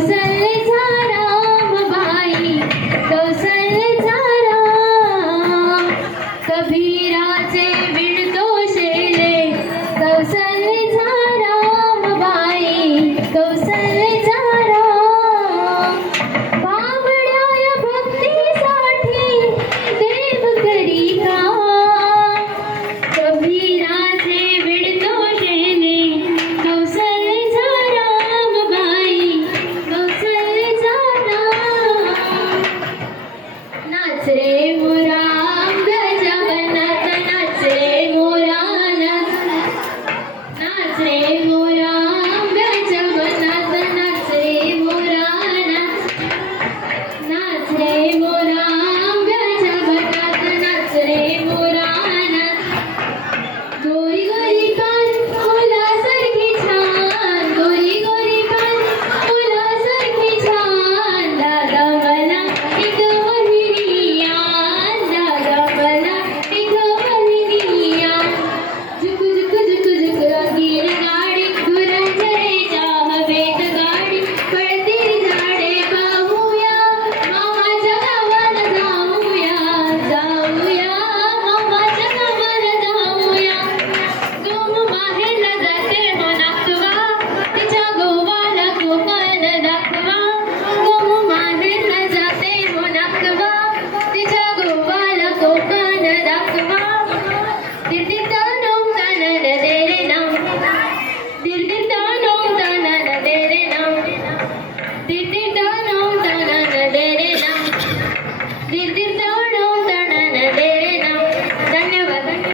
कभी कबीरा